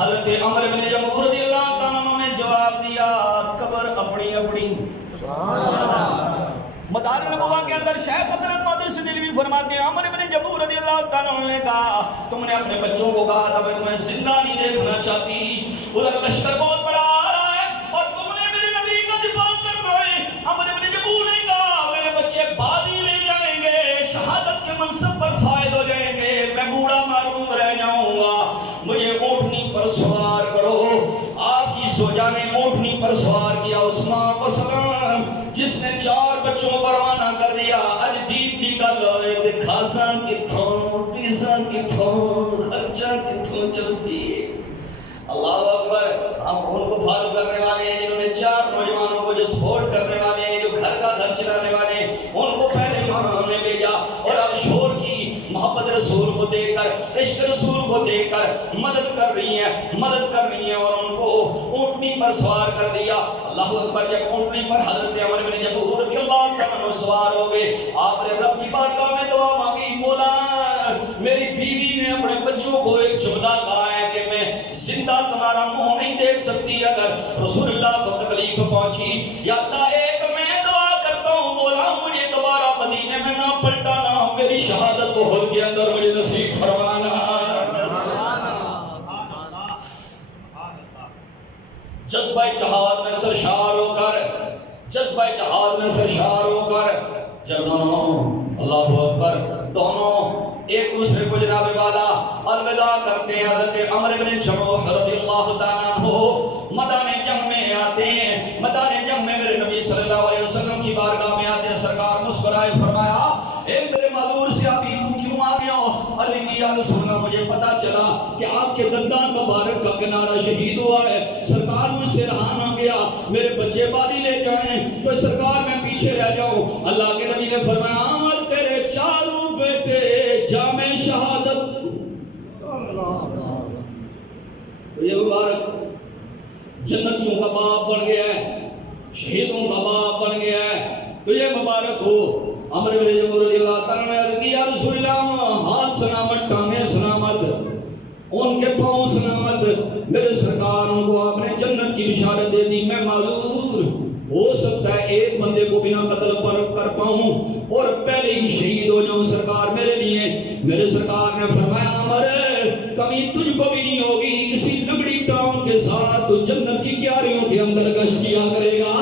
حضرت عمر بن جموح رضی اللہ تعالیٰ عنہ نے جواب دیا قبر اپنی اپنی. مدار النبوہ کے اندر شیخ عبد المقدس دہلوی فرماتے ہیں عمر بن جموح رضی اللہ تعالیٰ عنہ نے کہا تم نے اپنے بچوں کو کہا تھا میں تمہیں زندہ نہیں دیکھنا چاہتی، ادھر لشکر بہت بڑا آ رہا ہے اور تم نے میرے نبی کا دفاع کرنا ہے. عمر بن جموح نے کہا میرے بچے بادی لے جائیں گے، شہادت کے منصب پر فائد ہو جائیں گے، میں بوڑھا معلوم رہ جاؤں گا، مجھے اونٹنی پر سوار کرو. آپ کی زوجہ نے اونٹنی پر سوار کیا عثمان کو سلام جس نے 4 بچوں کو روانہ کر دیا. اج دین دی گل ہوئے تے کھاساں کتھوں پیساں کتھوں خرچہ کتھوں چلسی. اللہ اکبر. ہم ان کو فالو کرنے والے ہیں جنہوں نے 4 نوجوانوں کو جو سپورٹ کرنے والے ہیں، جو گھر کا خرچ چلانے والے ہیں، ان کو پہلے امام نے بھیجا اور اب شور کی محبت رسول کو دیکھ کر عشق رسول کو دیکھ کر مدد کر رہی ہیں اور ان کو اونٹنی پر سوار کر دیا. اللہ اکبر. جب اونٹنی پر حضرت عمر بن جموح رضی اللہ تعالیٰ عنہ سوار ہو گئے، آپ نے رب کی بارگاہ میں دعا مانگی مولا میری بیوی نے اپنے بچوں کو ایک جملہ کہا ہے کہ میں زندہ تمہارا منہ نہیں دیکھ سکتی اگر رسول اللہ کو تکلیف پہنچی. یا اللہ ایک میں دعا کرتا ہوں مولا مجھے دوبارہ مدینے میں نہ پلٹانا، میری شہادت کو ہل کے اندر مجھے نصیب فرمانا. جذبہ جہاد میں سرشار ہو کر جب دونوں اللہ اکبر دونوں ایک دوسرے کو جناب والا الوداع کرتے ہیں، حضرت عمر بن جموح رضی اللہ تعالیٰ عنہ میدان جنگ میں آتے ہیں. میدان جنگ میں میرے نبی صلی اللہ علیہ وسلم کی بارگاہ میں آتے ہیں. سرکار مسکرائے فرمایا اے میرے معذور سے ابھی تو کیوں آ گیا ہو؟ عرض کی یا رسول اللہ مجھے پتا چلا کہ آپ کے دندان مبارک کا کنارہ شہید ہوا ہے، سرکار مجھ سے رہا نہ گیا، میرے بچے بادی لے جائیں تو سرکار میں پیچھے رہ جاؤں. اللہ کے نبی نے فرمایا عمر تیرے 4 بیٹے جامع شہادت. تو یہ مبارک جنتیوں کا باپ بن گیا ہے، شہیدوں کا باپ بن گیا ہے، تو یہ مبارک ہو. عمر بن جموح رضی اللہ تعالیٰ نے عرض کی یا رسول اللہ ہاتھ سلامت، ٹانگیں سلامت، ان کے پاؤں سلامت، میرے سرکار ان کو آپ نے جنت کی بشارت دے دی. میں معذور، ہو سکتا ہے ایک بندے کو بنا قتل پر کر پاؤں اور پہلے ہی شہید ہو جاؤں سرکار میرے لیے. میرے سرکار نے فرمایا عمر کمی تجھ کو بھی نہیں ہوگی، اسی لگڑی ٹانگ کے ساتھ تو جنت کی کیاریوں کے اندر گشت کیا کرے گا.